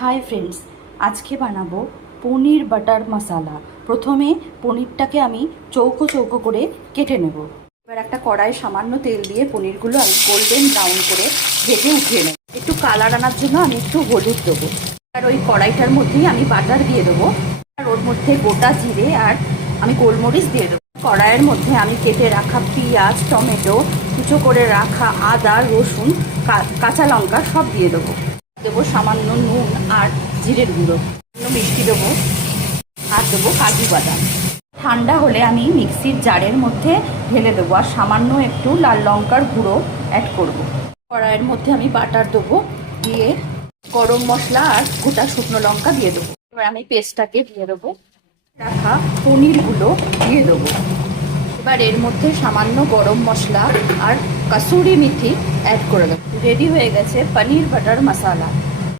Hi friends, আজকে বানাবো পনির butter মশালা। প্রথমে পনিরটাকে আমি চৌকো চৌকো করে কেটে নেব। এবার একটা কড়াইয়ে সামান্য তেল দিয়ে পনিরগুলো আমি গোল্ডেন ব্রাউন করে ভেজে উঠিয়ে নেব। একটু কালার আনার জন্য আমি একটু হলুদ দেবো। আর ওই কড়াইটার মধ্যেই আমি বাটার দিয়ে দেবো। আর ওর মধ্যে গোটা জিরে আর আমি গোলমরিচ দিয়ে দেবো। কড়াইয়ের মধ্যে আমি কেটে রাখা পেঁয়াজ, টমেটো, কুচো করে রাখা আদা, রসুন, কাঁচা লঙ্কা সব দিয়ে দেবো। দেবো সামান্য নুন আর জিরের গুঁড়ো, মিষ্টি দেবো আর দেবো কাজু বাদাম। ঠান্ডা হলে আমি মিক্সির জারের মধ্যে ঢেলে দেবো আর সামান্য একটু লাল লঙ্কার গুঁড়ো অ্যাড করব। কড়াইয়ের মধ্যে আমি বাটার দেবো, দিয়ে গরম মশলা আর গোটা শুকনো লঙ্কা দিয়ে দেবো। এবার আমি পেস্টটাকে দিয়ে দেবো, রাখা পনিরগুলো দিয়ে দেবো। এবার এর মধ্যে সামান্য গরম মশলা আর কাসুরি মেথি অ্যাড করে দেবো। রেডি হয়ে গেছে পনির বাটার মশালা।